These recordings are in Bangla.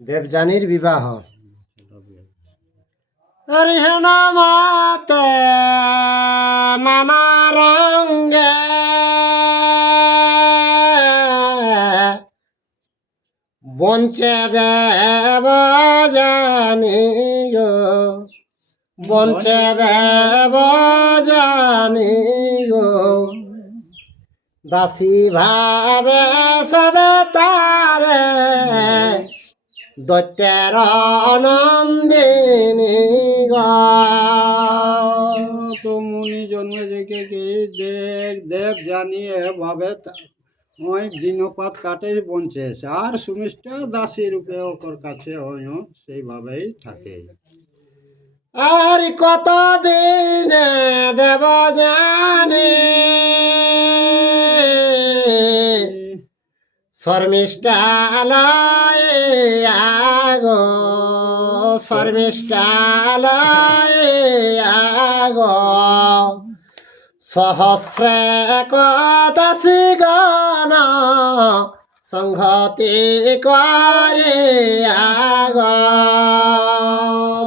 দেবযানীর বিবাহ। হরিহন মাতে নানা রঙ্গে বঞ্চে দেব জানি গো, বঞ্চে দেব জানি গো, দাসী ভাবে সবে তারে দৈত্যের নন্দিনী গো। তো মুনি জন্মে দেখে কে দেব জানিয়ে ভাবে ওই দিনপাত কাটে বঞ্চে আর সুমিষ্টা দাসী রূপে ওর কাছে সেইভাবেই থাকে। আর কতদিন দেব জানি শর্মিষ্ঠালয়ে আগো, শর্মিষ্ঠালয়ে আগো, সহস্রে কদাসি গণ সংহতি করে আগো।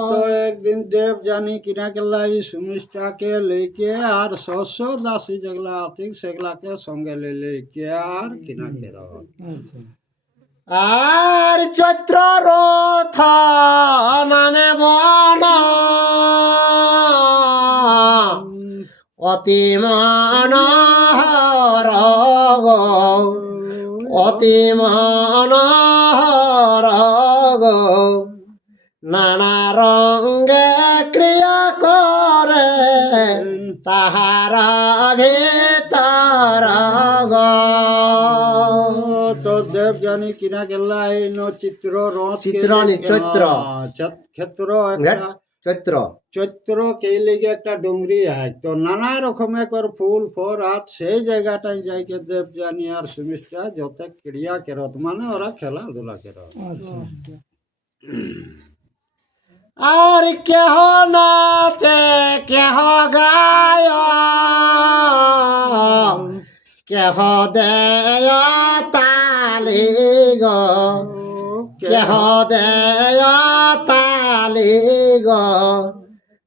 তো একদিন দেব জানি কিনা কেলা এই সুমিষ্টাকে লেকে আর শস্য দাসী যেগুলা আতিক সেগুলাকে সঙ্গে লেকে আর কিনা কেরা আর চৈত্র রথ নামে বন অতি মনোহর গো, অতি মনোহর গো, নানা রঙ্গে ক্রিয়া করে তাহার ভিতর গো। তো দেব জানি কিনা কেলা এই চিত্র রথ চিত্র নি চৈত্র ক্ষেত্র চৈত্র চৈত্র কে লেগে একটা ডুংরি হয়, তো নানা রকমের কর ফুল ফল আর সেই জায়গাটায় যাইকে দেব জানি আর সুমিষ্টা যত ক্রিয়া কেরত মানে ওরা খেলাধুলা কেরত। আর কেহ নাচে কেহ গায়, কেহ দেয় তালি গো, কেহ দেয় তালি গো,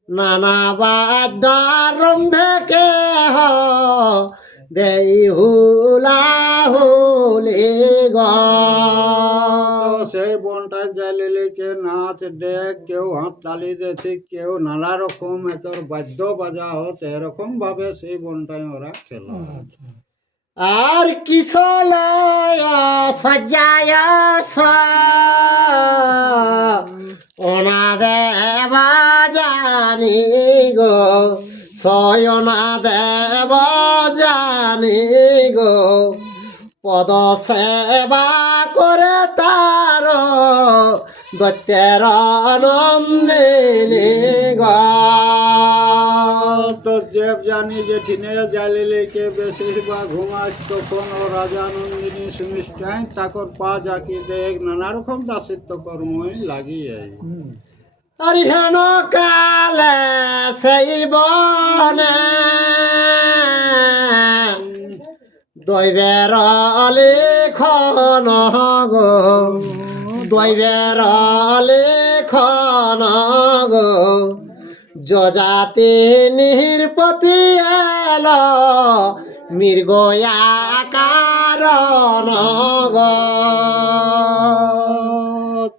নানা বাদ্য রম্ভে কেহ দেই হুলা হুলি গো। সেই বনটায় যাইলে কে নাচ ডেক কেউ হাত তালি দিয়েছে, কেউ নানা রকম একর বাদ্য বাজা হত, এরকম ভাবে সেই বনটায় ওরা খেলা। আর কিশলয় সজ্জায় ওনা দেব জানি গো, সয়না দেব জানি গো, পদ সেবা করে তার দৈত্যের নন্দিনী গো। তো দেব জানি যে ঠিনে জ্বালিলে কে বেশিরভাগ ঘুমাস, তখন ও রাজা নন্দিনী সুমিষ্টায় তাকর পা জাকি দেখ নানা রকম দাসিত্ব কর্মই লাগিয়ে। আর হেন কালে সেই বনে দৈবের লিখন গো, দৈবের লিখন গো, যজাতি নিরপতি এল মৃগয়া কারণ গো।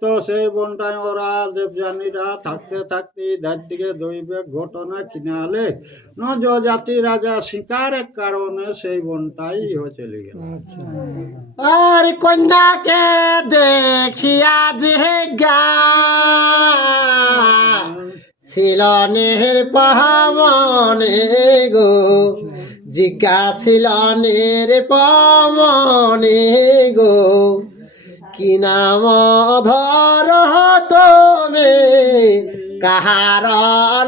তো সেই বনটায় ওরা দেবযানীরা থাকতে থাকতে ধার দিকে দৈবেক ঘটনা কিনালে জাতি রাজা শিকারের কারণে সেই বনটাই চলে গেল। আর কন্যাকে দেখিয়া যে শিলনের পাহামনে গো, জিজ্ঞাসিলনের পামনে গো, কি নাম ধর তুমি কাহার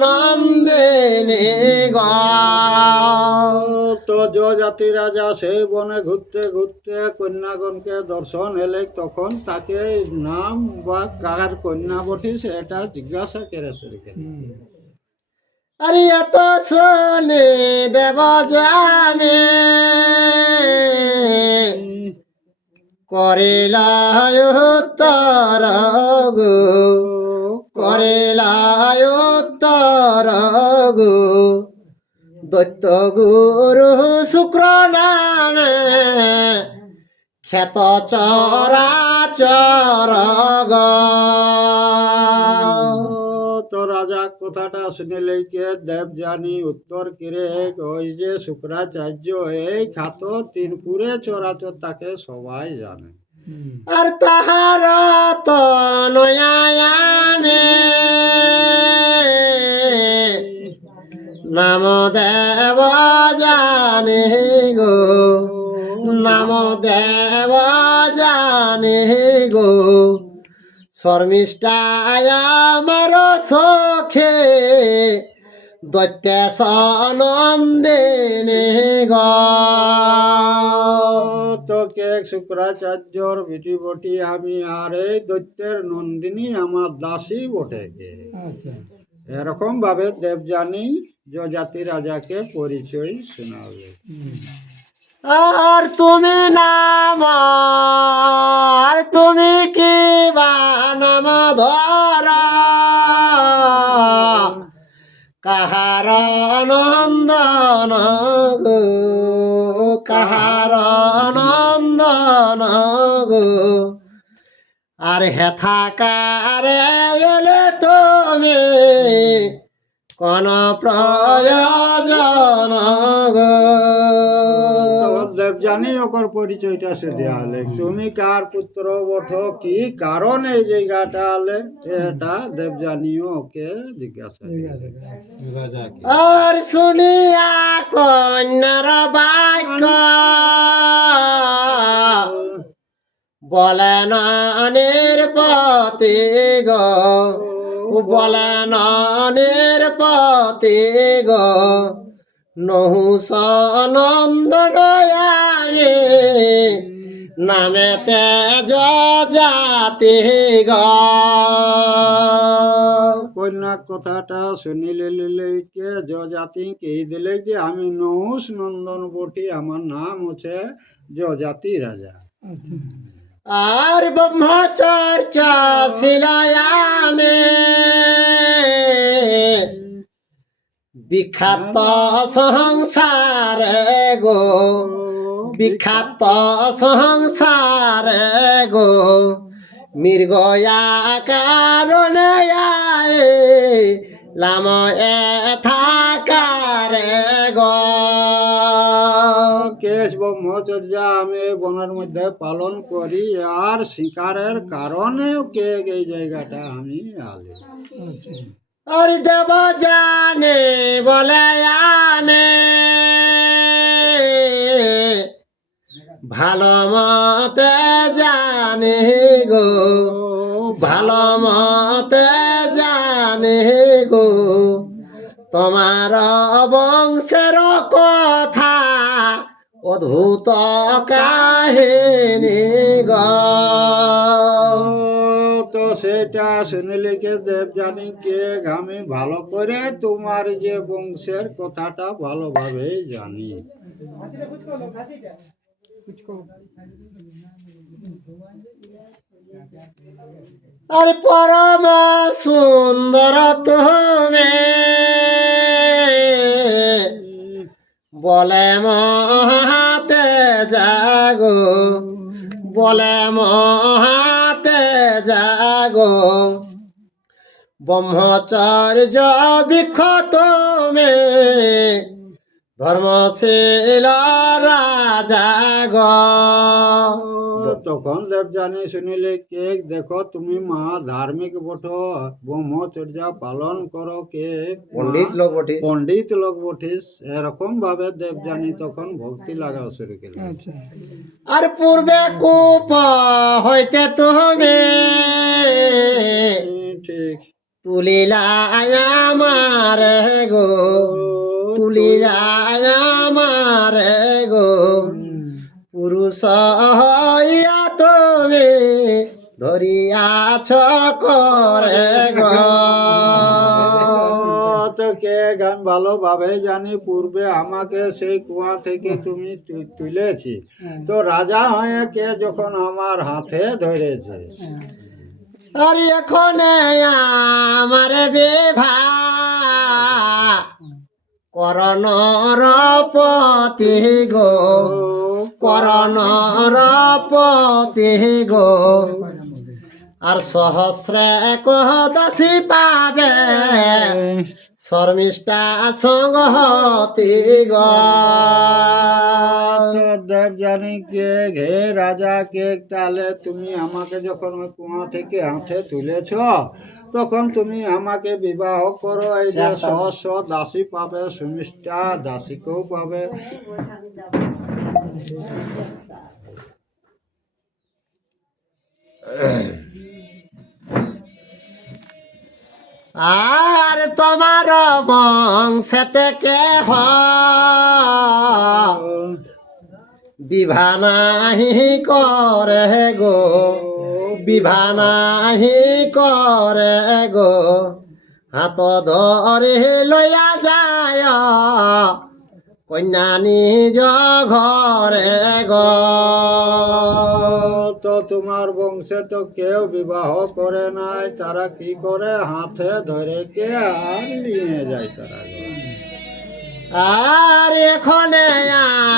নন্দিনী গো। তো জাতি রাজা সেই বনে ঘুরতে ঘুরতে কন্যাগণকে দর্শন এলে, তখন তাকে নাম বা কার কন্যা বটি সেটা জিজ্ঞাসা করেছে। আরে এত শুনে দেব জানে করিলায় উত্তর গো, করিলায় উত্তর গো, দৈত্য গুরু শুক্র নামে ক্ষেত চরাচর গো। তো রাজা কথাটা শুনিলে কে দেবযানী উত্তর কিরে ওই যে শুক্রাচার্য এই খ্যাত তিনপুরে চরাচর তাকে সবাই জানে। আর তাহার তো নয়ামে নাম দেব জানে গো, নাম দেব জানে গো, শর্মিষ্ঠায় আমার সখে দৈত্য সনন্দিনী গো। তো কে শুক্রাচার্যর বিটি বটি আমি আর এই দৈত্যের নন্দিনী আমার দাসী বটে কে। এরকম ভাবে দেবযানী যজাতি রাজাকে পরিচয় শোনাবে। আর তুমি নাম, আর তুমি কি বা নাম ধর, কাহার নন্দন গো, কাহার নন্দন গো, আর হেথা কারে এলে তুমি কোন প্রয়োজন গো। দেবযানী ওকর পরিচয়টা সে দেয়ালে তুমি কার পুত্র বঠ কি কারণ এই জায়গাটা আলে এটা দেবযানীও ওকে জিজ্ঞাসা রাজাকে। আর শুনিয়া কন্যার বাক্য বলেন নির্পতি গো, বলেন নির্পতি গো, নহুষ নন্দ গয়ামে নামে তেজ জাতি গো। কন্যা কথাটা শুনিলে কে যজাতি কে দিলে যে আমি নহুষ নন্দন বটি আমার নাম হচ্ছে যজাতি রাজা। আর ব্রহ্মচর্য শিলায়ামে বিখ্যাত সংসারে গো, বিখ্যাত সংসারে গো, মৃগয়া কারণে লাম এ থাকারে গো। কেশ ব্রহ্মচর্য আমি বনের মধ্যে পালন করি আর শিকারের কারণেও কে এই জায়গাটা আমি আলি। আর দেব জানে বলে আমি ভালো মতে জানি গো, ভালো মতে জানি গো, তোমার বংশের কথা অদ্ভুত কাহিনী গো। তো সেটা শুনলে কে দেবযানী কে আমি ভালো করে তোমার যে বংশের কথাটা ভালোভাবে জানি। আর পরম সুন্দর তুমি বলে মহাতে জাগো, বলে মহাতে জাগো, ব্রহ্মচর্য বৃক্ষ তুমি ধর্মশীল রাজা গো। তখন দেবযানী শুনিলে কে দেখো তুমি মা ধার্মিক বটো ব্রহ্মচর্য পালন করো কে পণ্ডিত লোক বটিস, পণ্ডিত লোক বটিস এরকম ভাবে দেবযানী তখন ভক্তি লাগা শুরু করল। আর পূর্বে কূপ হইতে তুমি ঠিক তুলিলা আমার গো, তুলিলা আমার গো, পুরুষ হইয়া তুমি ধরিয়াছ করে গো। তো কে আমি ভালোভাবে জানি, পূর্বে আমাকে সেই কুয়া থেকে তুমি তুলেছি, তো রাজা হয়ে কে যখন আমার হাতে ধরেছে। আর এখন আমার বিভা করণর পতি গো, করণর পতি গো, আর সহস্রে কহদাসী পাবে শর্মিষ্ঠা সংহতি গো। তো দেব জানি কে ঘে রাজা কে, তাহলে তুমি আমাকে যখন ওই কুয়া থেকে হাতে তুলেছ, তখন তুমি আমাকে বিবাহ করো। এই যে সহস্র দাসী পাবে, সুমিষ্ঠা দাসীকেও পাবে। আর তোমার বংশে থেকে বিভা নাহি করে গো, বিভা নাহি করে গো, হাত ধরে লইয়া যায় কন্যা নিজ ঘরে গো। তো তোমার বংশে তো কেউ বিবাহ করে নাই, তারা কি করে? হাতে ধরে কে আর নিয়ে যায় তারা। আর এখনে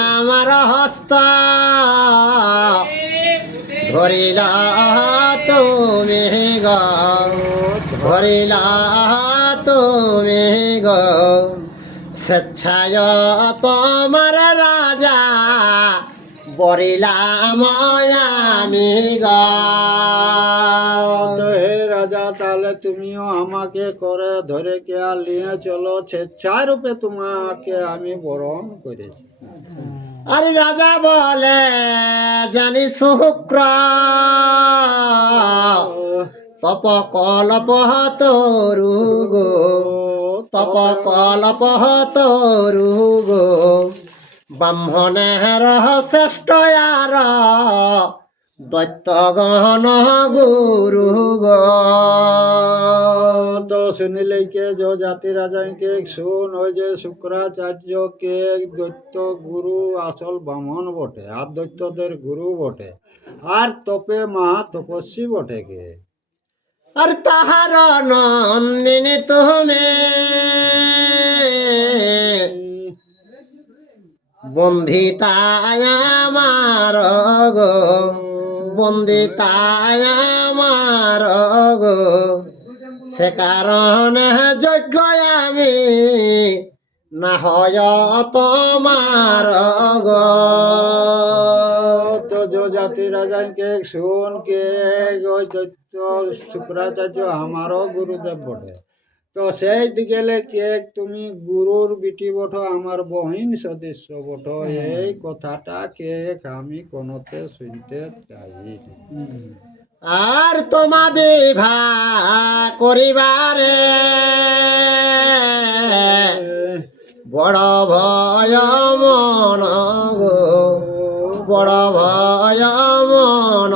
আমার হস্ত ধরিলা তুমি গো, ধরিলা তুমি গো, স্বেচ্ছায় তোমার রাজা বরিলাম আমি গো। তো হে রাজা, তাহলে তুমিও আমাকে করে ধরে কে আর নিয়ে চলো, স্বেচ্ছায় রূপে তোমাকে আমি বরণ করেছি। আরে রাজা বলে জানি শুক্র তপ কলপ তরু গো, তপ কলপ তরু গো, ব্রাহ্মণের শ্রেষ্ঠ আর দৈত্য গহন গুরু গো। তো শুনিলে কে जो জাতি রাজাকে শুন, ওই যে শুক্রাচার্য কে দৈত্য গুরু আসল ব্রাহ্মণ বটে, আর দৈত্যদের গুরু বটে, আর তপে মহা তপস্বী বটে কে। আর তাহার নন্দিনী তুমি বন্দিতায় আমার গো, বন্দিতায় আমার গো, সে কারণে যোগ্য আমি না হয় তোমার গো। তো जो জাতি রাজাকে শুন কে ওই দৈত্য শুক্রাচার্য আমারও গুরুদেব বটে, তো সেই গেলে কে তুমি গুরুর বিটি বটো, আমার বহিন সদস্য বটো, এই কথাটা কে আমি কোনোতে শুনতে চাই। আর তোমা বিবাহ করিবারে বড় ভয় মন গো, বড় ভয় মন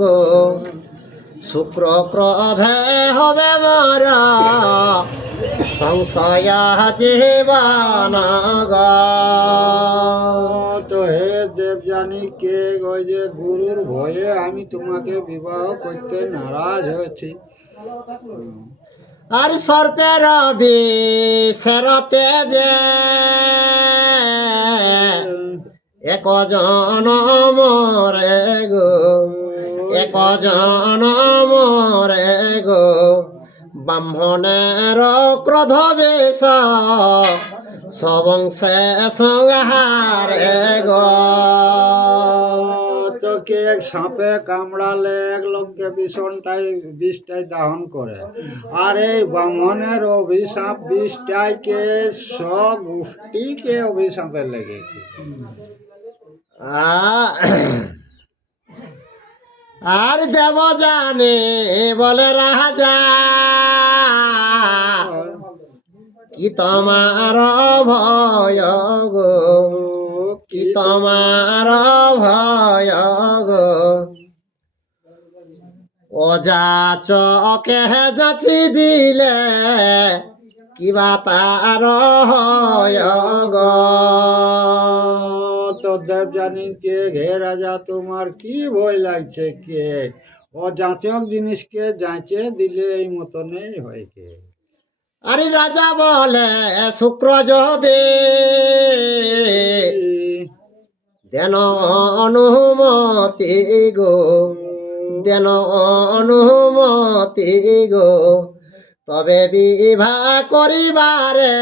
গো, শুক্র ক্রোধে হবে মর সংশয় জীবন গো। তো হে দেব জানি কে, ওই যে গুরুর ভয়ে আমি তোমাকে বিবাহ করতে নারাজ হয়েছি। আর সর্পের বিষেরতে যে একজন মরে গো, একজন মরে গো, ব্রাহ্মণের ক্রোধ বেশ সবংশে সংহারে গো। তো কে সাপে কামড়ালে এক লোককে বিষটাই দাহন করে, আর এই ব্রাহ্মণের অভিশাপ বিষটাই কে সব গোষ্ঠীকে অভিশাপে লেগেছে। আর দেব জানে বলে রাজা কি তোমার ভয় গো, কি তোমার ভয় গো, ওজা চকে যাচি দিলে কিবা তার হয় গো। তো দেবযানী কে হে রাজা তোমার কি ভয় লাগছে কে? অজাচক জিনিসকে যাচে দিলে এই মতনই হয় কে? আরে রাজা বলে শুক্র যদি দেন অনুমতি গো, দেন অনুমতি গো, তবে বিবাহ করিবারে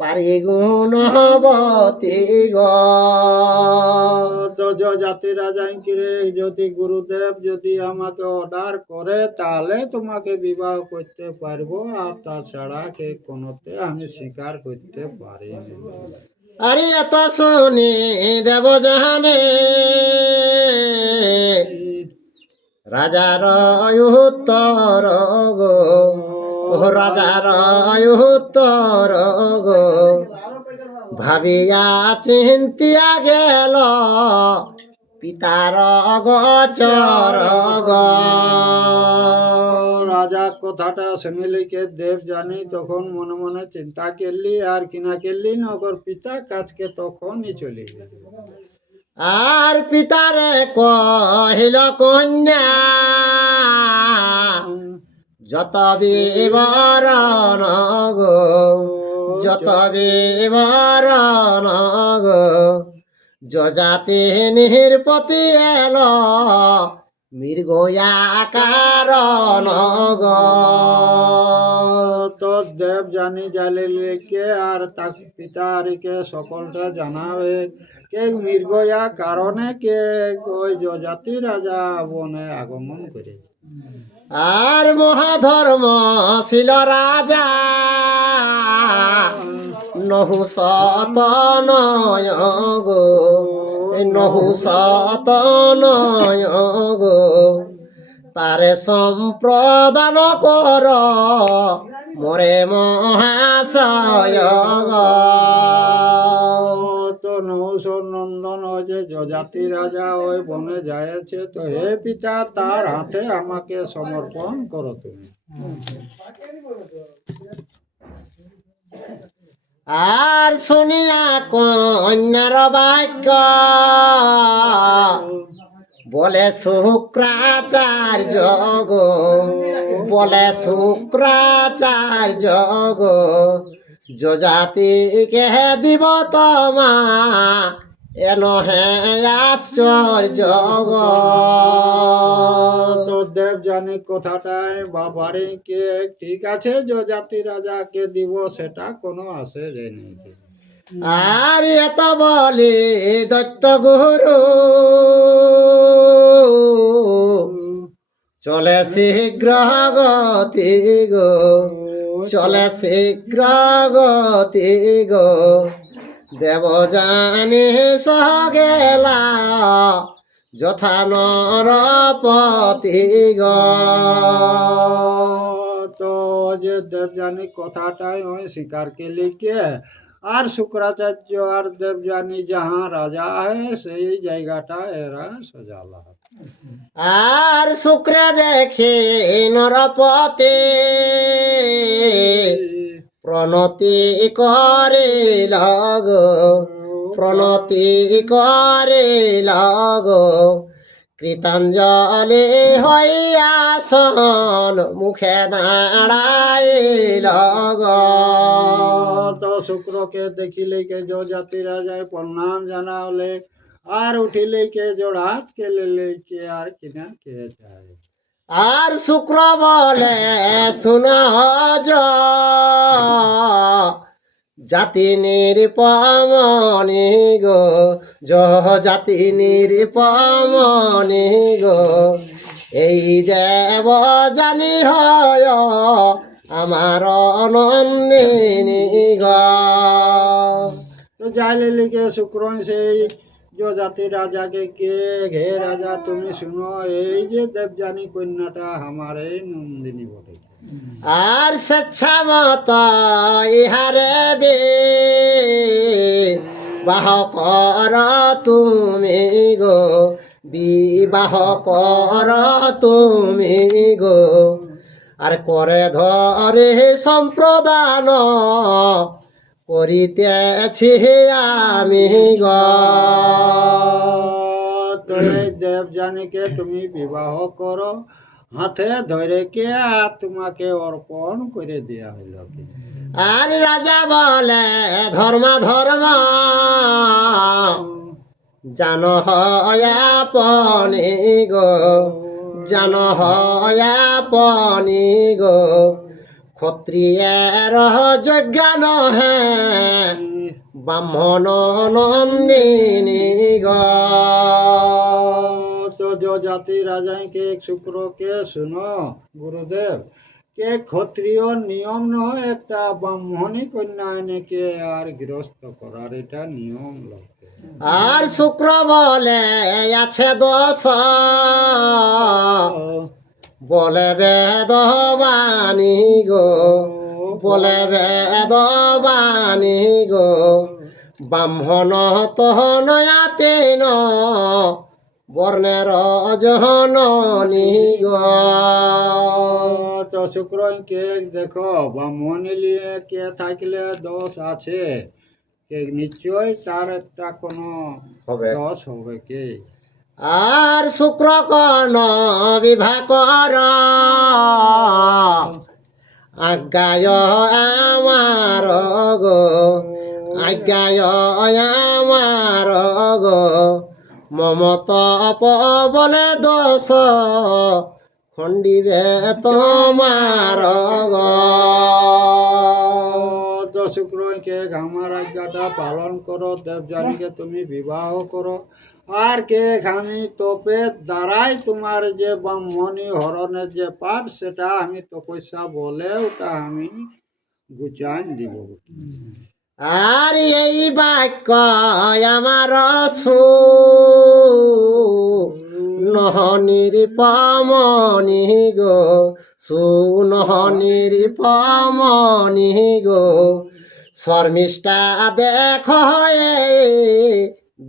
পারি গুণবতী গো। তো জাতি রাজাই কিরে যদি গুরুদেব যদি আমাকে অর্ডার করে তাহলে তোমাকে বিবাহ করতে পারবো, আর তাছাড়া কে কোনোতে আমি স্বীকার করতে পারি না। আরে এত শুনি দেব জাহানে রাজার উত্তর গো, ও রাজার উত্তর গো, ভাবিয়া চিন্তিয়া গেল পিতার গোচর গো। রাজা কথাটা শুনিলিকে দেব জানি তখন মনে মনে চিন্তা করলি আর কিনা করলি নগর পিতা কাজকে তখনই চলে গেল। আর পিতারে কহিল কন্যা যত বিবরণ গো, যত বিবরণ গো, যজাতি নিরপতি এল মৃগয়া কারণ গো। তো দেব জানি জালিলিকে আর তাক পিতারিকে সকলটা জানাবে কে মৃগয়া কারণে কে ওই যজাতি রাজা বনে আগমন করে। আর মহাধর্ম ছিল রাজা নহু সত নয় গো, নহু সত নয় গো, তারে সম্প্রদান কর মরে মহাশয় গো। তো নৌসর নন্দন যে যজাতি রাজা ওই বনে যায়ছে, তো হে পিতা তার হাতে আমাকে সমর্পণ করো তুমি। আর শুনিয়া কন্যার বাক্য বলে শুক্রাচার্য গো, বলে শুক্রাচার্য গো, যজাতিকে দিব তোমা এন হে আশ্চর্য গো। তো দেব জানি কথাটাই বাবারে কে ঠিক আছে যজাতি রাজাকে দিব সেটা কোনো আসে যায়নি। আর এত বলি দত্ত গুরু চলে শীঘ্র গতি গো, চলে শীঘ্র গতি গো, দেব জানি সগেলা যথা নরপতি গো। তো যে দেবযানী কথাটাই ওই স্বীকার के লিখে আর শুক্রাচার্য আর দেবযানী যাহা রাজা है সেই জায়গাটা এরা সজালা। আর শুক্রে দেখি নরপতি প্রণতি করিল গো, প্রণতি করিল গো, কৃতাঞ্জলি হইয়াসন মুখে দাঁড়াইল গো। তো শুক্রকে দেখিলে কে যজাতি রাজায় প্রণাম জানালে আর উঠিলে কে জোড়াত কে লেলে কে আর কিনা কে যায়। আর শুক্র বলে শুন জাতি নিরূপমণি গো, জাতি নিরূপমণি গো, এই দেব জানি হয় আমার নন্দিনী গো। তো যাইলে লিখে শুক্র সেই যজাতি রাজাকে কে হে রাজা তুমি শুনো এই যে দেবযানী কন্যাটা আমার এই নন্দিনী বটে। আর স্বেচ্ছা মত ইহারে বে বাহ কর তুমি গো, বিবাহ কর তুমি গো, আর করে ধরে সম্প্রদান করিতেছি আমি গো। তো এই দেবযানীকে তুমি বিবাহ করো, হাতে ধরে কে আর তোমাকে অর্পণ করে দেয়া হইল কি? আর রাজা বলে ধর্ম ধর্ম জান হয়াপনি গো, জান হয়াপনি গো, ক্ষত্রিয়ের যজ্ঞ নহে ব্রাহ্মণ নন্দিনী গো। तो जो जाति राजाएं के एक शुक्र के सुनो गुरुदेव के क्षत्रिय नियम नয় একটা ব্রাহ্মণী কন্যা এনেকে আর গৃহস্থ করার এটা নিয়ম লোকে। আর শুক্র বলে আছে দোষ বলে বেদবাণী গো, বলে বেদবাণী গো, ব্রাহ্মণ তো নয়াতে ন বর্ণের জননী গো। তো শুক্র কে দেখো ব্রাহ্মণী নিয়ে কে থাকলে দোষ আছে, কে নিশ্চয় তার একটা কোনো হবে। দোষ হবে কি? আর শুক্র কর্ণ বিবাহ কর আজ্ঞায় আমার গো, আজ্ঞায় আমার গো, মমত বলে দোষ খণ্ডিবে তোমার গো। তো শুক্র কে আমার আজ্ঞাটা পালন করো, দেবযানীকে তুমি বিবাহ করো, আর কে আমি তোপের দ্বারাই তোমার যে ব্রাহ্মণী হরণের যে পাঠ সেটা আমি তপস্যা বলে ওটা আমি গুচান দিব। আর এই বাক্য আমার নহনিরূপমণি গো, সুনহনিরূপমণি গো, শর্মিষ্ঠা দেখ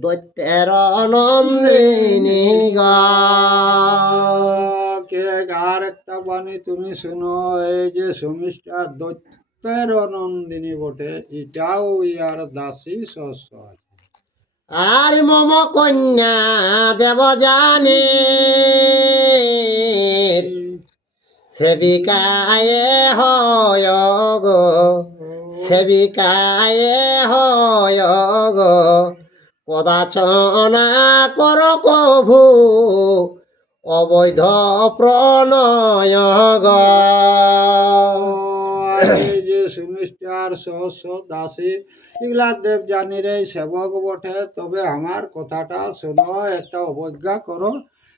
দৈত্যের নন্দিনী গো। কে আর একটা বাণী তুমি শুনো, এই যে সুমিষ্ঠা দৈত্যের নন্দিনী বটে, এটাও ইয়ার দাসী শস্য আছে। আর মম কন্যা দেবযানী সেবিকায়ে হয় গো, সেবিকায়ে হয় গো, কদাচনা কর কভু অবৈধ প্রণয় গো। আর এই যে সুমিষ্ঠার সহস্র দাসী এগুলা দেবযানীর এই সেবক বটে, তবে আমার কথাটা শোনো, একটা অবজ্ঞা করো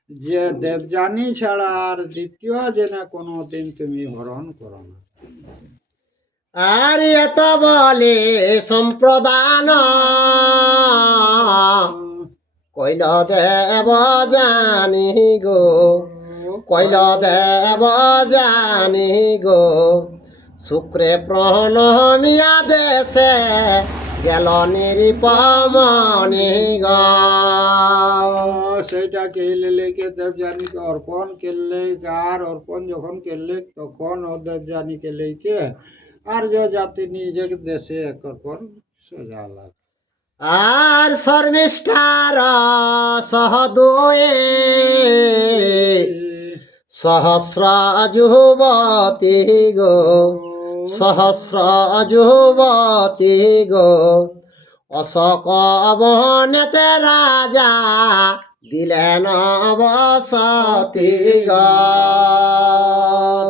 যে দেবযানী ছাড়া আর দ্বিতীয় জেনে কোনো দিন তুমি হরণ করো না। আর এত বলে সম্প্রদান কইল দেব জানি গো, কইল দেব জানি গো, শুক্রে প্রণমিয়া দেশে গেল নিরূপমণি গো। সেইটা কেলে লেকে দেবযানীকে অর্পণ করলে, আর অর্পণ যখন করলে তখন ও দেবযানীকে লেকে আর যে জাতি নিজেকে দেশে একর পর সোজা লাগ। আর শর্মিষ্ঠার সহদয়ে সহস্র যুবতী গো, সহস্র যুবতী গো, অশোক বনেতে রাজা দিলেন বসতি গো।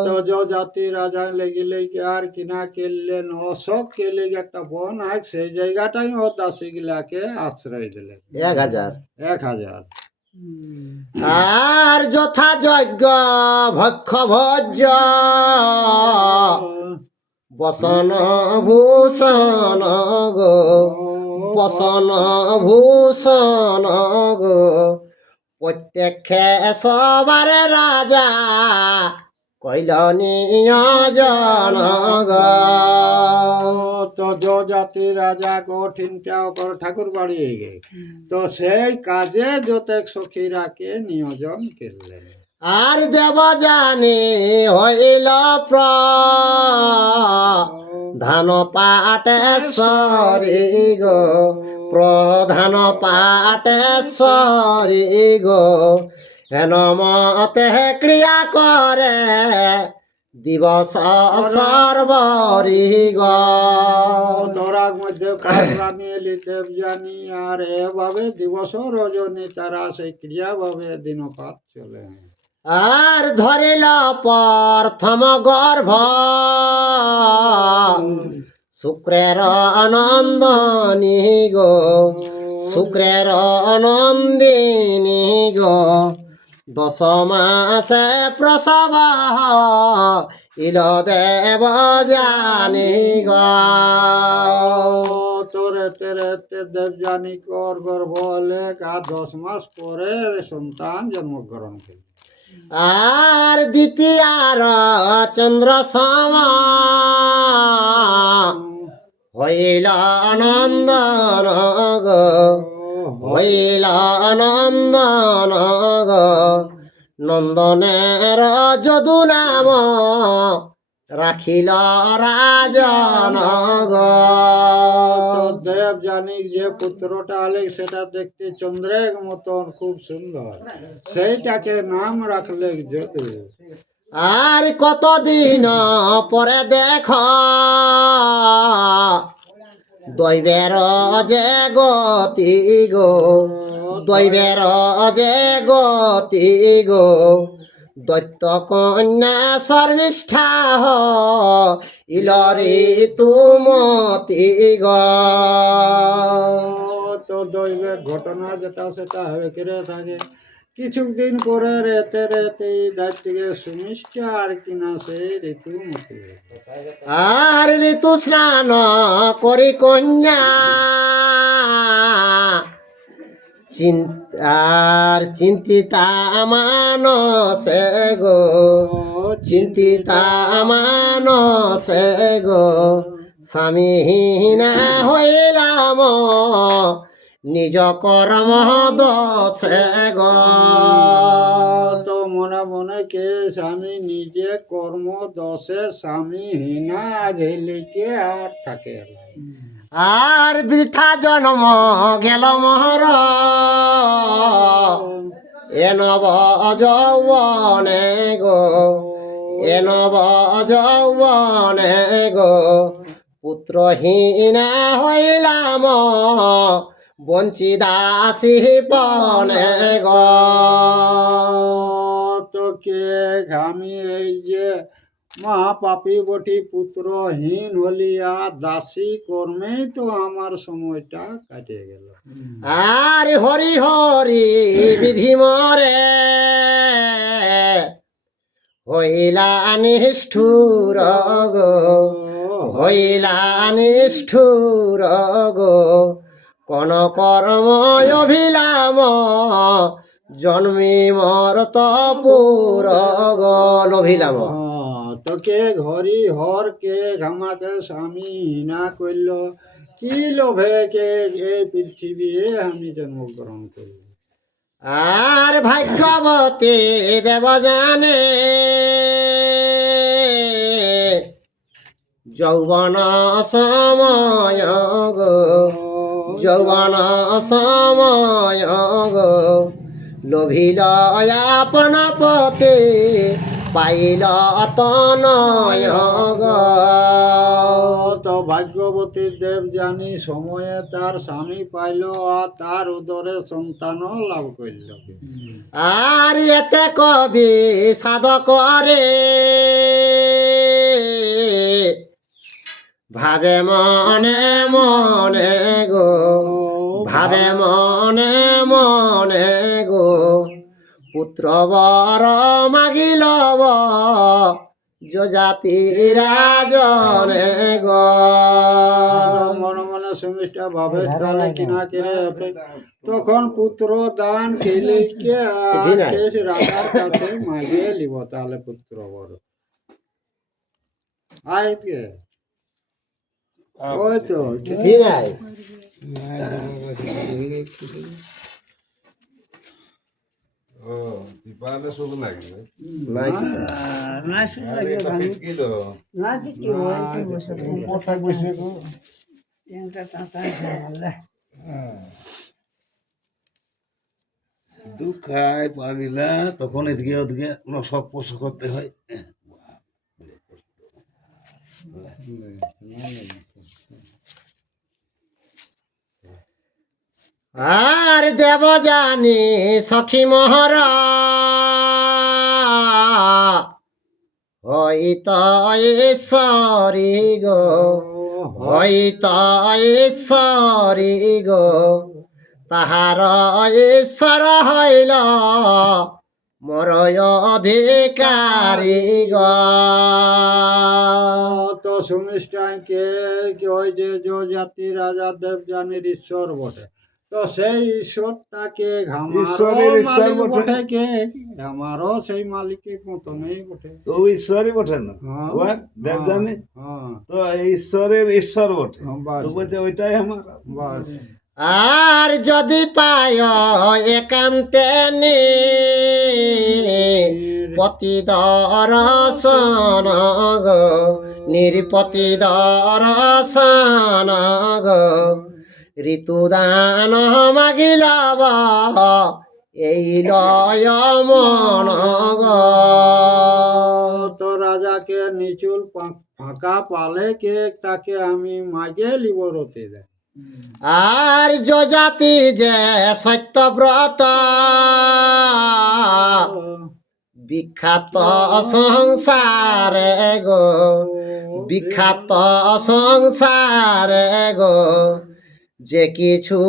তো যে জাতি রাজা লেগে লেগে আর কিনা কেললেন, অশোক কে লেগে একটা বন আগ, সেই জায়গাটাই ও দাসী গিলাকে আশ্রয় দিলেন 1000। 1000। আর যথাযজ্ঞ ভক্ষ ভোজ্য বসন ভূষণ গো, বসন ভূষণ গো, প্রত্যক্ষে সবারে রাজা কইল নিয়োজন গো। তো যে জাতি রাজা কঠিনটা ওপর ঠাকুর বাড়ি গে, তো সেই কাজে যতেক সখীরাকে নিয়োজন করলেন। আর দেব জানি হইল প্রধান পাটেশ্বরী গো, প্রধান পাটেশ্বরী গো, হেন মতে ক্রিয়া করে দিবস সর্বরি গো। তোরার মধ্যে পাঁচরানি লিদেব জানি আর এভাবে দিবস রজনী তারা সেই ক্রিয়াভাবে দিনপাত চলে। আর ধরিল প্রথম গর্ভ শুক্রের নন্দনী গো, শুক্রের নন্দিনী গো, 10 মাসে প্রসব ইল দেব জানি গো। তোরে তেরে দেব জানি কর গর্ভ হলে 10 মাস পরে সন্তান জন্মগ্রহণ করে। আর দ্বিতীয়ার চন্দ্র সম হইল নন্দন গো, হইল নন্দন গো, নন্দনের যদু নাম রাখিল রাজন গো। দেব জানি যে পুত্রটা হলে সেটা দেখতে চন্দ্রের মতন খুব সুন্দর, সেইটাকে নাম রাখলে যদু। আর কতদিন পরে দেখ দৈবের যে গতি গো, দৈবের যে গতি গো, দৈত্য কন্যা শর্মিষ্ঠা ইলরি তুমতি গো। তো দৈবের ঘটনা যেটা সেটা হয়ে কেড়ে থাকে। কিছুদিন পরে রেতে রেতে দায়িত্বে সুমিষ্ঠা আর কিনা সেই ঋতুমতি। আর ঋতু স্নান করি কন্যা আর চিন্তিতা মানসে গো, চিন্তিতা মানসে গো, স্বামীহীনা হইলাম নিজ কর্ম দোষে গো। তো মনে মনে কে স্বামী নিজে কর্ম দোষে স্বামীহীনা ঝেলিকে আর থাকে। আর বৃথা জন্ম গেল মোহর এ নব যৌবনে গো, এ নব যৌবনে গো, পুত্রহীনা হইলাম বঞ্চিদাসী পনে গো। তো কে আমি এই যে মহাপাপী বটি পুত্রহীন হলিয়া দাসী কর্মেই তো আমার সময়টা কাটে গেল। আর হরি হরি বিধি মরে হইলা নিষ্ঠুর গো, হইলা নিষ্ঠুর গো, কোন কর্ম অভিলাম জন্মি মরত পুর গো লভিলাম। তোকে ঘরি হর কে ঘামাকে স্বামী না করল, কি লোভে কে এই পৃথিবী আমি জন্মগ্রহণ করল। আর ভাগ্যবতী দেব জানে যৌবন সময় গো, যৌবন সময় গো, লোভিল আপন পতি পাইল তনয় গো। তো ভাগ্যবতী দেব জানি সময়ে তার স্বামী পাইল আর তার উদরে সন্তান লাভ করল। আর এতে কবি সাধ করে ভাবে মনে মনে গো, ভাবে মনে মনে গো, পুত্র বর মাগিল জাতি রাজনে গো। মনে মনে সুমিষ্ঠা ভাবে তাহলে কিনা কেড়ে হতে তখন পুত্র দান খেলিকে রাজার কাছে মাগিয়ে লিব তাহলে পুত্র বড় আইকে ওই তো ঠিক আছে। ও দীপালে শুভ লাগবে নাই আরে এটা ফিটকিল দুঃখায় পাগিলা তখন এদিকে ওদিকে সব পোষ করতে হয় আর দেব জানি সখী মোহর হইত ঈশ্বরী গো হইত ঈশ্বরী গো তাহার ঈশ্বর হইল মোর অধিকারী গো। তো সুমিষ্টাকে কি ওই যে জাতি রাজা দেবযানীর ঈশ্বর বটে, তো সেই ঈশ্বরটাকে ঈশ্বরের ঈশ্বর বটে। বটে কে আমারও সেই মালিকের মতনই বটে। তো ঈশ্বরই বটে না হ্যাঁ, ও দেবজানি হ্যাঁ, তো এই ঈশ্বরের ঈশ্বর বটে বাস, তো বলছে ওইটাই আমার বাস। আর যদি পায় একান্তে পতি দর্শন গো নিরপতি দর্শন গো ঋতুদান মাগিলাব এই লয় মন গো। তো রাজাকে নিচুল ফাঁকা পালে কে তাকে আমি মাগে লিবরতে দেয়। আর যজাতি যে সত্যব্রত বিখ্যাত সংসারে গো বিখ্যাত সংসারে গো যে কিছু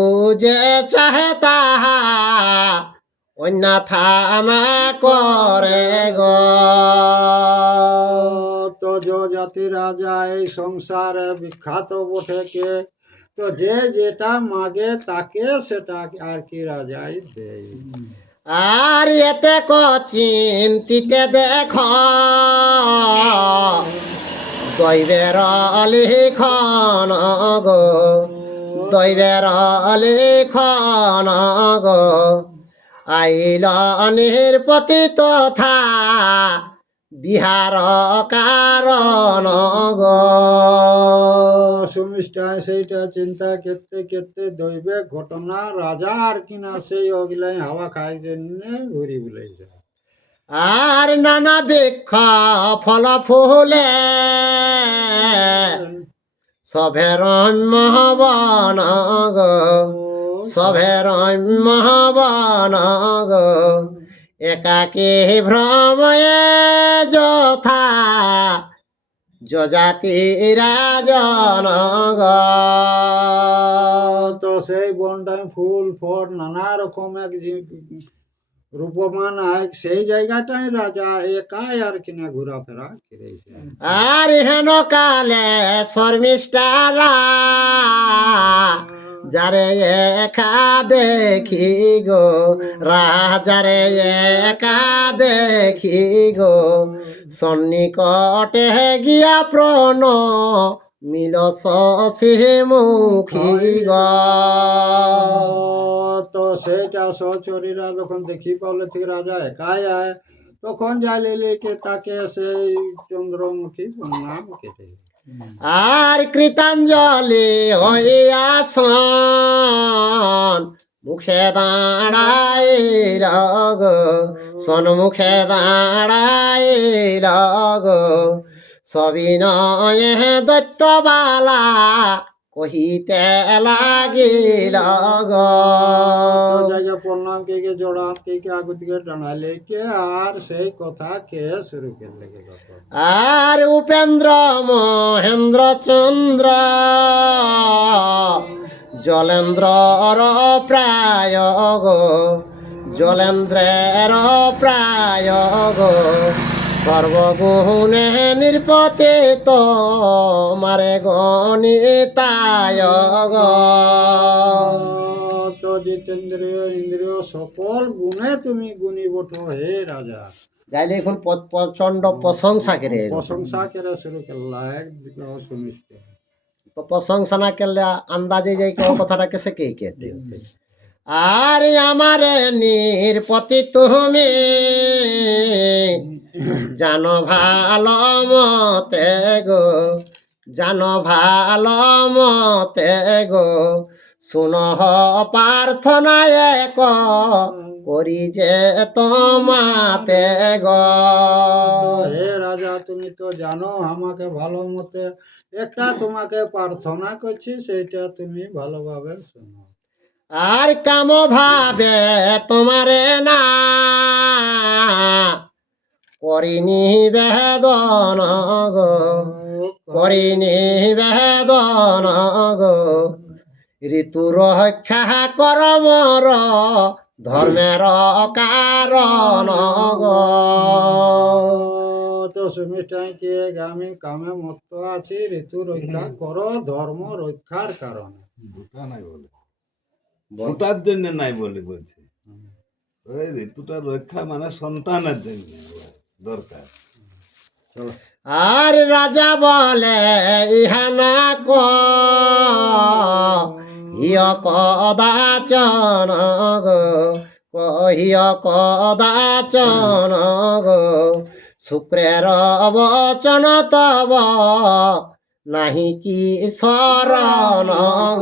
যে চাহে তাহা অন্যথা না করে গো। তো জাতি রাজা এই সংসারে বিখ্যাত বটে কে, তো যে যেটা মাগে তাকে সেটা আর কি রাজাই দেয়। আর এতে চিন্তিতে দেখ দৈবের লিখন গো দৈবের লিখন গো আইল নির্পতি তথা বিহার কারণ গো। সুমিষ্টায় সেইটা চিন্তা করতে করতে দৈবে ঘটনা রাজা আর কিনা সেই অগিলাই হাওয়া খাই জন্য ঘুরি বুলাইছে। আর নানা বৃক্ষ ফল ফুলে সভে রম্যবন গো সভে রম্যবন গো একাকী ভ্রময়ে যথা যজাতি রাজন গো। তো সেই বনটায় ফুল ফল নানা রকম এক রূপমান হয়, সেই জায়গাটায় রাজা একাই আর কিনা ঘোরাফেরা করেছে। আর হেন কালে শর্মিষ্ঠারা যারে একা দেখি গো রাজারে একা দেখি গো সন্নিকটে গিয়া প্রণ মিল শশী মুখী গো। তো সেইটা সচরীরা যখন দেখি পাবলে থেকে রাজা একাই আয়, তখন যাইলে লেকে তাকে সেই চন্দ্রমুখী প্রণাম কেটে। আর কৃতাঞ্জলি হইয়াসন মুখে দাঁড়াইল গো সন্মুখে দাঁড়াইল গো সবিনয়ে দৈত্যবালা কহিতে লাগিল গো। জায়গা প্রণাম কে জোড়া কে আগু দিকে টানালে কে আর সেই কথা কে শুরু করলে কে তখন। আর উপেন্দ্র মহেন্দ্র চন্দ্র জলেন্দ্রর প্রায় গো জলেন্দ্রের প্রায় গো সর্বগুণে নির্পতিত মারে গণিতায় গো। তো জিতেন্দ্রীয় ইন্দ্রিয় সকল গুণে তুমি গুণী বটো হে রাজা। যাইলে এখন প্রচন্ড প্রশংসা করে প্রশংসা করে শুরু করলা একদিকে সুনিশ্চিত। तो प्रशंसा ना कर लिया अंदाजे जाए कि वो कथाटा कैसे के कहते होते আর আমার নির্পতি তুমি জানো ভালো মতে গো, জানো ভালো মতে গো, শুনহ প্রার্থনা এক করি যে তোমাতে গো। হে রাজা, তুমি তো জানো আমাকে ভালো মতে, একটা তোমাকে প্রার্থনা করছি, সেইটা তুমি ভালোভাবে শোনো। আর কাম ভাবে তোমারে না করিনি বেদন গো, করিনি বেদন গো, ঋতু রক্ষা কর মর ধর্মের কারণ গো। তো সুমিষ্টাকে আমি কামে মত্ত আছি, ঋতু রক্ষা করো ধর্ম রক্ষার কারণে। দুটা নাই বলে, দুটার জন্য নাই বলে বলছে। ওই ঋতুটা রক্ষা মানে সন্তানের জন্য দরকার। আর রাজা বলে ইহা না কহিয় কদাচন গো, কহিয় কদাচন গো, শুক্রের বচন তব নাহি কি শরণ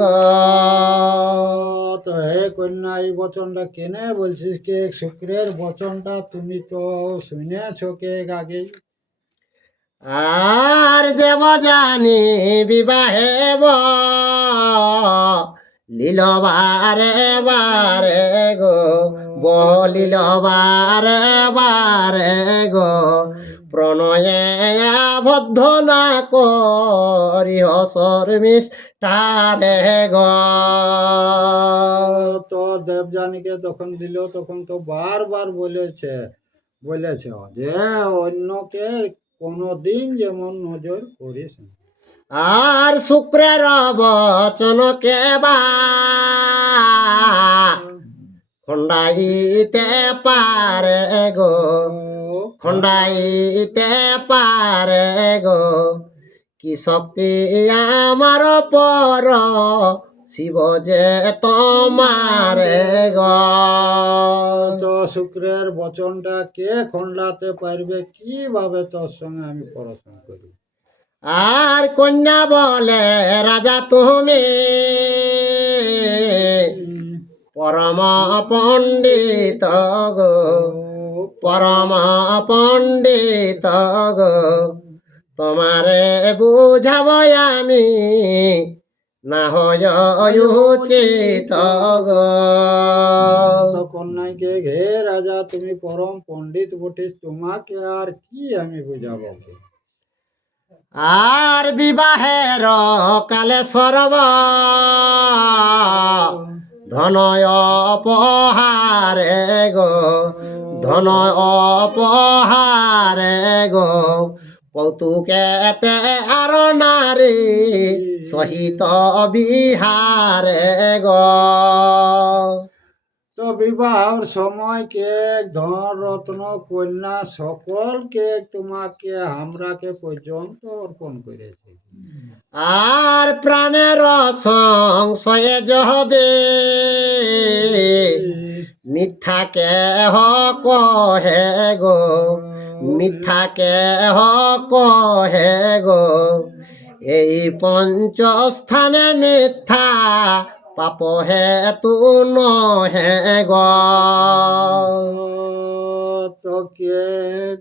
গো। তো হে কন্যা, এই বচনটা কেনে বলছিস? কে শুক্রের বচনটা তুমি তো শুনেছ কে আগে? আর দেব জানি বিবাহে লীল বারে বারে গো, বলিল বারে বারে গো, প্রণয়ে আবদ্ধ না করি শর্মিষ্ঠারে গো। তো দেবযানীকে তখন দিল, তখন তো বারবার বলেছে বলেছে যে অন্যকে কোনোদিন যেমন নজর করিস না। আর শুক্রের বচন কেবা খন্ডাইতে পারে গো, খন্ডাইতে পারে গো, কি শক্তি আমার পর শিব যে তোমারে গো। তো শুক্রের বচনটা কে খণ্ডাতে পারবে? কিভাবে তোর সঙ্গে আমি পড়াশোনা করি? আর কন্যা বলে রাজা তুমি পরম পণ্ডিত গো, পরম পণ্ডিত গো, তোমারে বুঝাব আমি না হয় উচিত গো। তো কন্যাকে, হে রাজা, তুমি পরম পণ্ডিত বটিস, তোমাকে আর কি আমি বুঝাবো? আর বিবাহের কালে সর্ব ধনয় অপহারে গো, ধনয় অপহারে গো, কৌতুকেতে আর নারী সহিত বিহারে গো। তো বিবাহর সময় কেক ধন রত্ন কন্যা সকল কেক তোমাকে আমরাকে পর্যন্ত অর্পণ করেছে। আর প্রাণের সংশয়ে যহদে মিথ্যা কেহ কহে গো, মিথ্যা কেহ কহে গো, এই পঞ্চস্থানে মিথ্যা পাপ হেতু নহে গো। তো কেক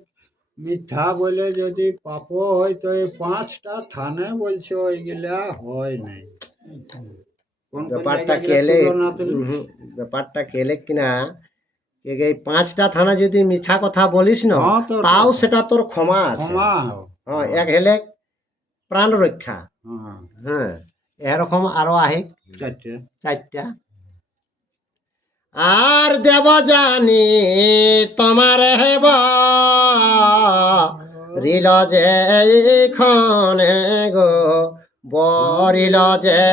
মিথ্যা বলে যদি পাপ হয়, তো এই 5টা থানে বলছে ওইগুলা হয় নাই। কোন কোন ব্যাপারটা জায়গায় কেলে তুলনা তুলি? ব্যাপারটা কেলে কিনা, এই 5টা থানা যদি মিছা কথা বলিস না, হ্যাঁ, তো তাও সেটা তোর ক্ষমা আছে। ক্ষমা। হ্যাঁ, এক হেলে প্রাণ রক্ষা। হ্যাঁ, হ্যাঁ, এরকম আরো আহে 4টে। 4টা। আর দেব জানি তোমার হেব রিল যে খনে গো, বরিল যে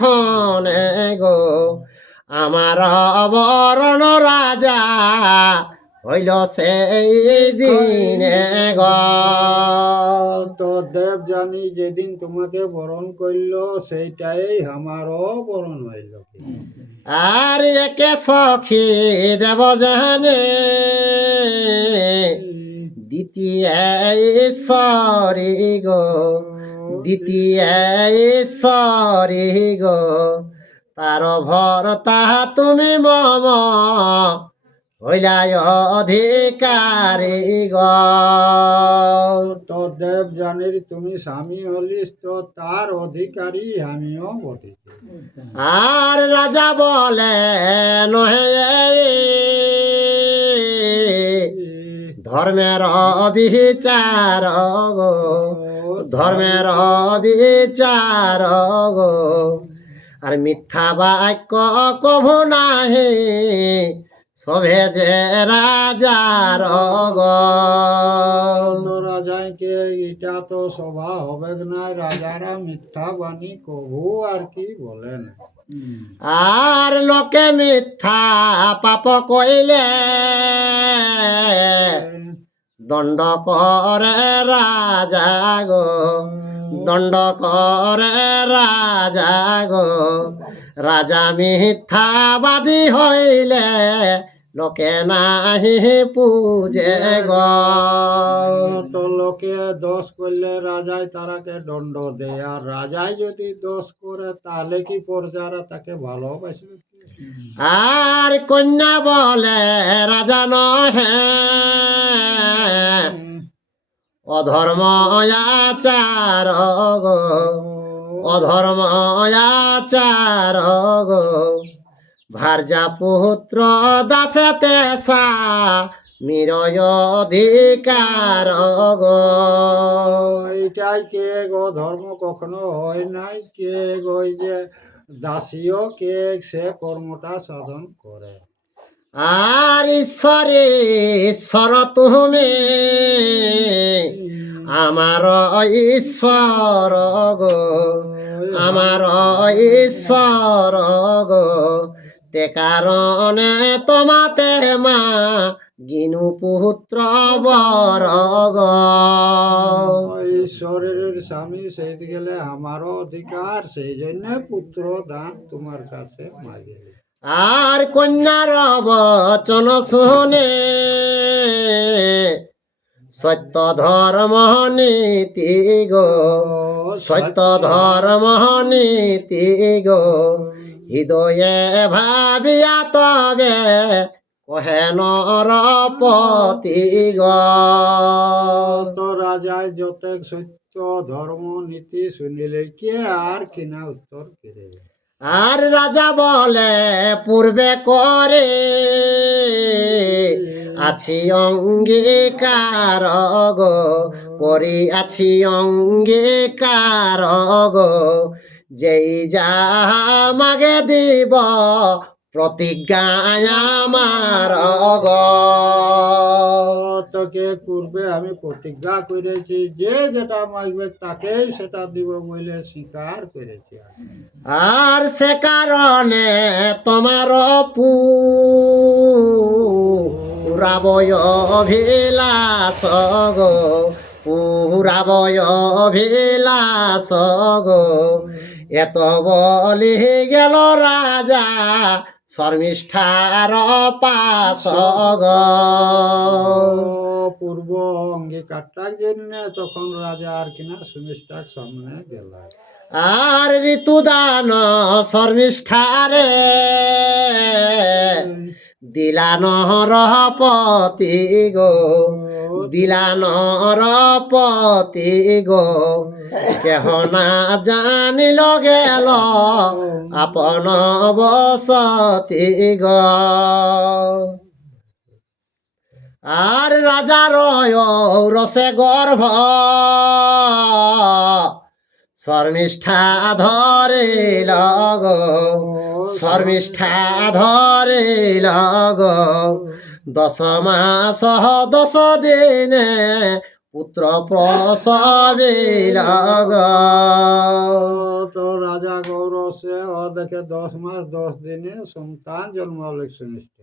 খনে গো, আমার বরণ রাজা হইল সেই দিনে গো। তো দেব জানি যেদিন তোমাকে বরণ করলো, সেইটাই আমারও বরণ হইল। আর একে সখী দেব জানে দ্বিতীয় ঈশ্বরী গো, দ্বিতীয় ঈশ্বরী গো, তার ভরতা তুমি মম হইলাই অধিকারী গো। তো দেব জানির তুমি স্বামী হলিস, তো তার অধিকারী আমিও বটি। আর রাজা বলে নহে ধর্মের অবিচার গো, ধর্মের অবিচার গো, আর মিথ্যা বাক্য কভু নাহি সভে যে রাজার গো। তো রাজাকে এটা তো সভা হবে না, রাজারা মিথ্যা বাণী কভু আর কি বলেন। আর লোকে মিথ্যা পাপ কইলে দণ্ড করে রাজা গো, দণ্ড করে রাজা গো, রাজা মিথ্যাবাদী হইলে লোকে নাহি পূজে গো। তো লোকে দোষ করলে রাজাই তারাকে দণ্ড দেয়, আর রাজাই যদি দোষ করে তাহলে কি প্রজারা তাকে ভালোবাসবে? আর কন্যা বলে রাজা নহে অধর্ম আচার গো, অধর্ম আচার গো, ভার্যা পুত্র দাসে তেসা মিরয় অধিকার গো। এইটাই কে গো ধর্ম কখনো হয় নাই, কে গো ওই যে দাসীও কে সে কর্মটা সাধন করে। আর ঈশ্বরে ঈশ্বর তুমি আমার ঈশ্বর গো, আমার ঈশ্বর গো, তে কারণে তোমাতে মা গিনু পুত্র বর গো। ঈশ্বরের স্বামী সেই গেলে আমারও অধিকার, সেই জন্য পুত্র দান তোমার কাছে মাগে। আর কন্যার বচন শুনে সত্য ধর্ম নীতি গো, সত্য ধর্ম নীতি গো, হৃদয়ে ভাবিয়া তবে কহে নরপতি গো। তো রাজায় যত সত্য ধর্ম নীতি শুনিলে কে আর কিনা উত্তর করে। আর রাজা বলে পূর্বে করে আছি অঙ্গীকার গো, করি আছি অঙ্গীকার গো, যেই যা মাগে দিব প্রতিজ্ঞা আমার গো। তোকে পূর্বে আমি প্রতিজ্ঞা করেছি যে যেটা মাগবে তাকেই সেটা দিব বলে স্বীকার করেছি। আর সে কারণে তোমার পুরাবয় অভিলাষ গো, পুরাবয় অভিলাষ গো, এত বলি গেল রাজা শর্মিষ্ঠার পাশ গো। পূর্ব অঙ্গীকারটার জন্য তখন রাজা আর কিনা সুমিষ্ঠার সামনে গেল। আর ঋতুদান শর্মিষ্ঠারে দিলান রপতি গো, দিলান রপতি গো, কেহ না জানিল গেল আপন বসতি গো। আর রাজার রসে গর্ভ শর্মিষ্ঠা ধরিল গো, শর্মিষ্ঠা ধরিল গো, 10 মাস 10 দিনে পুত্র প্রসবিল গো। তো রাজা গৌরসে ও দেখে 10 মাস 10 দিনে সন্তান জন্ম লক্ষ্মীষ্ঠ।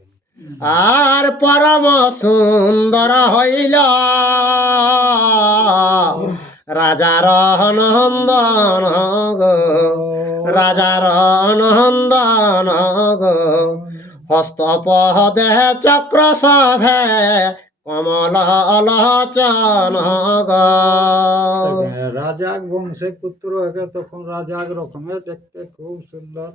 আর পরম সুন্দর হইল রাজার নন্দন গো, রাজার নন্দন গো হস্তপদে চক্র সভে কমল লোচন গো। রাজাক বংশের পুত্র একে তখন রাজাক রকমের দেখতে খুব সুন্দর।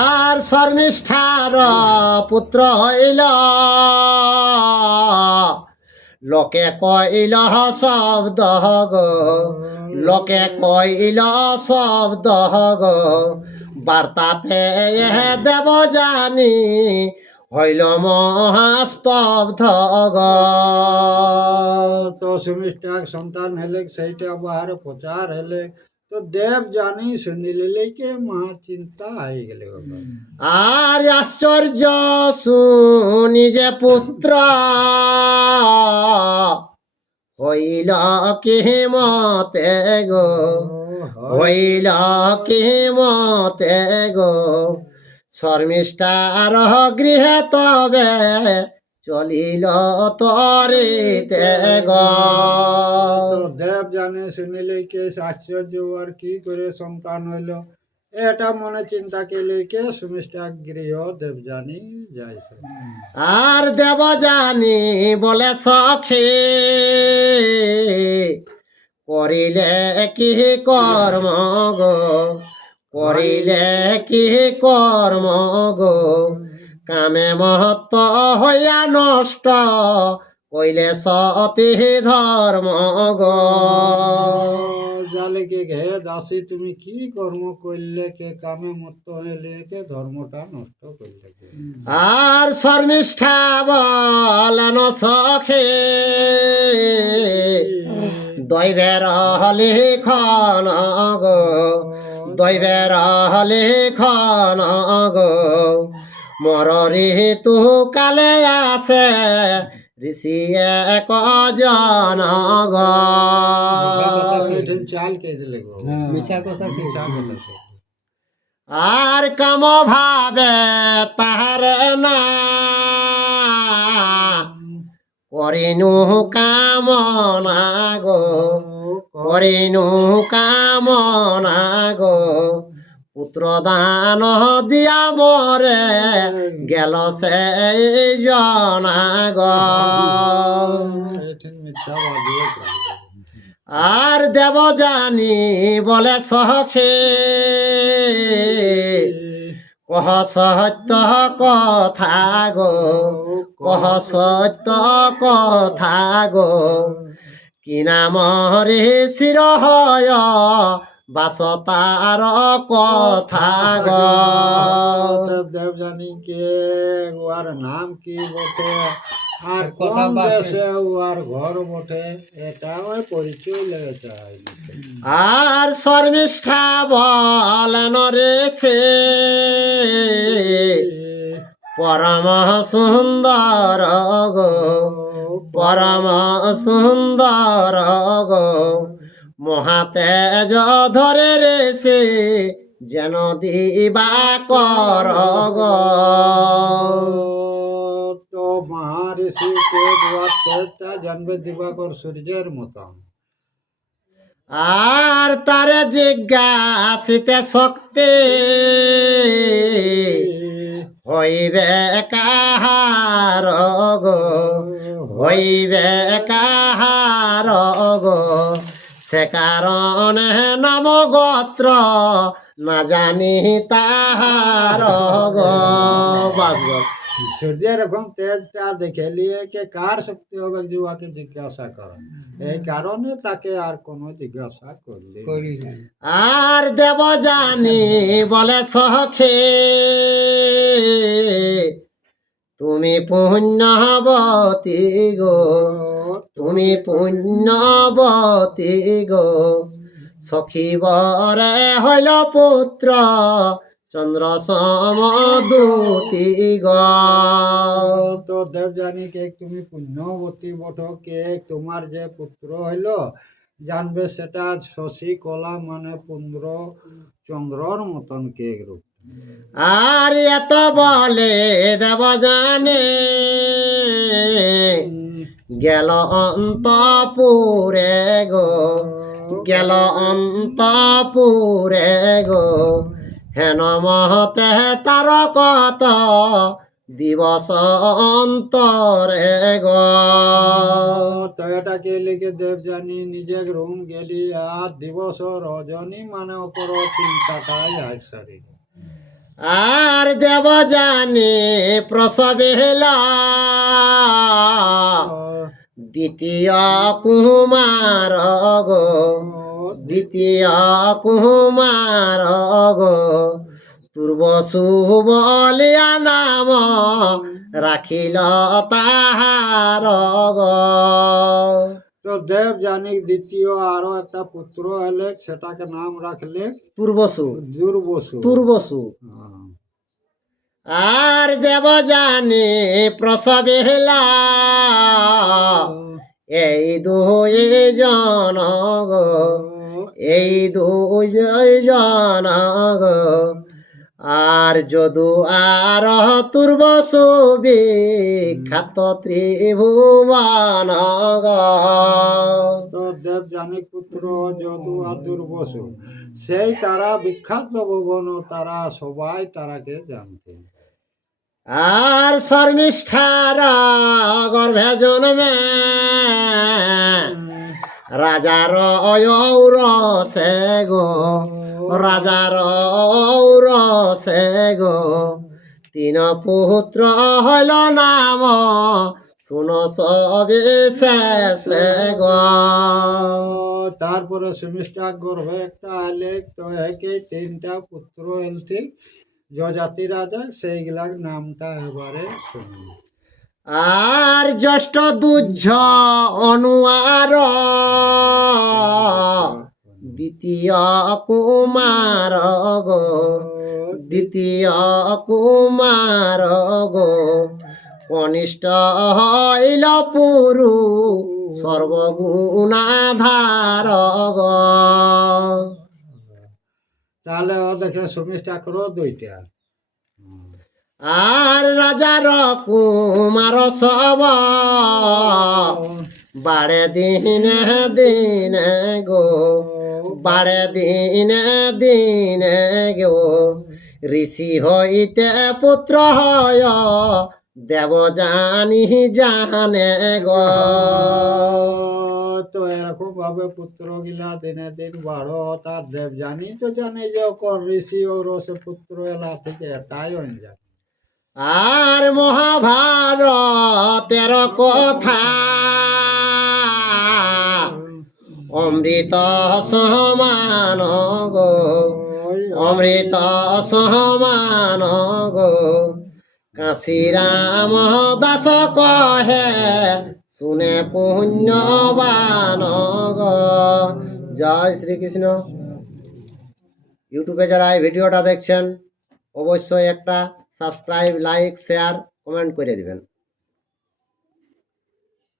আর শর্মিষ্ঠার পুত্র হইল লোকে কইল শব্দ গো, লোকে কইল শব্দ গো, বার্তা পেয়ে দেব জানি হইল মহাস্তব্ধ গো। তো সুমিষ্ঠা সন্তান হেলে সেইটা বাহার প্রচার হেলে তো দেব জানি শুনিলে কে মহা চিন্তা হয়ে গেলে বাবা। আর আশ্চর্য শুনি যে পুত্র হইল কি মতে গো, হইল কি মতে গো, শর্মিষ্ঠার গৃহে তবে চলিল তরিতে গো। তো দেব জানে শুনিলে কে আশ্চর্য আর কি করে সন্তান হইল এটা মনে চিন্তা কেলে কে সুমিষ্ঠা গৃহ দেব জানি যাইছে। আর দেব জানি বলে সখী করিলে কি কর্ম গো, করিলে কি কর্ম গো, কামে মহত্ব হইয়া নষ্ট কইলে সতী ধর্ম গো। জালে কে হে দাসী তুমি কি কর্ম করলে কে কামে মত্ত হইলে কে ধর্মটা নষ্ট করলে কে। আর শর্মিষ্ঠা বলেন সখী দৈবের লিখন গো, দৈবের লিখন গো, মর ঋতু কালে আসে ঋষি এক জন গো। চাল কে দিলে গো মিছা কথা মিছা কথা। আর কাম ভাবে তাহার না করিনু কামনা গো, করিনু কামনা গো, পুত্র দান দিয়া মরে গেল সে জনা গো। মিথ্যা বাদিয়ে আর দেব জানি বলে সখে কহ সত্য কথা গো, কহ সত্য কথা গো, কি নাম রে শির হয় বাস তার কথা গো। দেব জানি কে ওর নাম কি বটে আর কোন দেশে ওর ঘর বটে এটা ওই পরিচয় লেগে যায়। আর শর্মিষ্ঠা বলেন রে সে পরম সুন্দর গো, পরম সুন্দর গো, মহাতেজ ধরে রে সে যেন দিবা কর গো। তো মহারিষিকে তেজটা জানবে দিবাকর সূর্যের মতন। আর তারে জিজ্ঞাসিতে শক্তি হইবে কাহার গো, হইবে কাহার গো, সে কারণে নাম গোত্র না জানি তাহার গো। বাস গো সূর্যের এরকম তেজটা দেখে নিয়ে কে কার শক্তি হবে যুবাকে জিজ্ঞাসা করেন এই কারণে তাকে আর কোনো জিজ্ঞাসা করলে। আর দেব জানি বলে সখে তুমি পুণ্যবতী গো, তুমি পুণ্যবতী গো, সখী বরে হইল পুত্র চন্দ্র সমদূতি গো। তো দেব জানি কে তুমি পুণ্যবতী বটো কে তোমার যে পুত্র হইল জানবে সেটা শশী কলা মানে পুন্দ্র চন্দ্রর মতন কে রূপ। আর এত বলে দেব জানে গেল অন্তপুরে গো, গেল অন্তপুরে গো, হেন মহতে তার কত দিবস অন্তরে গো। তো এটাকে লিখে দেবযানী নিজে রুম গেলি আর দিবস রজনী মানে ওপর চিন্তাটাই আয় শরীর। আর দেবযানী প্রসবেলা দ্বিতীয় কুমার গো, দ্বিতীয় কুমার গো, পূর্বসু বলিয়া নাম রাখিল তাহার গো। তো দেবযানী দ্বিতীয় আরো একটা পুত্র এলে, সেটাকে নাম রাখলে পূর্বসু, দুর্বসু। পূর্বসু। হ্যাঁ। আর দেবযানী প্রসবেলা এই দুই জন গো, এই দুই জন গো, আর যদু আর তুর্বসু বিখ্যাত ত্রিভুবন গো। তো দেবযানী পুত্র যদু আর দুর্বসু, সেই তারা বিখ্যাত ভুবন, তারা সবাই তারাকে জানতেন। আর শর্মিষ্ঠার গর্ভে জন্মে রাজার ঔরসে গো, রাজার ঔরসে গো, তিন পুত্র হইল নাম শুন সবে শেষে গো। তারপরে সুমিষ্ঠা গর্ভে একটা এলে, তো একে তিনটা পুত্র এলতে যজাতি রাজা, সেইগুলার নামটা এবারে শুনি। আর জ্যেষ্ঠ দুর্য অনুয়ার দ্বিতীয় কুমার গো, দ্বিতীয় কুমার গো, কনিষ্ঠ হইল পুরু সর্বগুণাধার গো। তাহলে ও দেখে সুমিষ্ঠা করো দুইটা। আর রাজার কুমার সব বাড়ে দিনে দিনে গো, বাড়ে দিনে দিনে গো, ঋষি হইতে পুত্র হয় দেবযানী জানে গো। তো এরকম ভাবে পুত্র গিলা দিনে দিন বাড়ো, তার দেবযানী তো জানে যে ওকর ঋষি ও রসে পুত্র এলা থেকে এটাই হয়ে যায়। আর মহাভারতের কথা অমৃত সমান গো, অমৃত সমান গো, কাশীরাম দাস কহে শুনে পুণ্যবান গো। জয় শ্রীকৃষ্ণ। ইউটিউবে যারা এই ভিডিওটা দেখছেন অবশ্যই একটা সাবস্ক্রাইব, লাইক, শেয়ার, কমেন্ট করে দিবেন।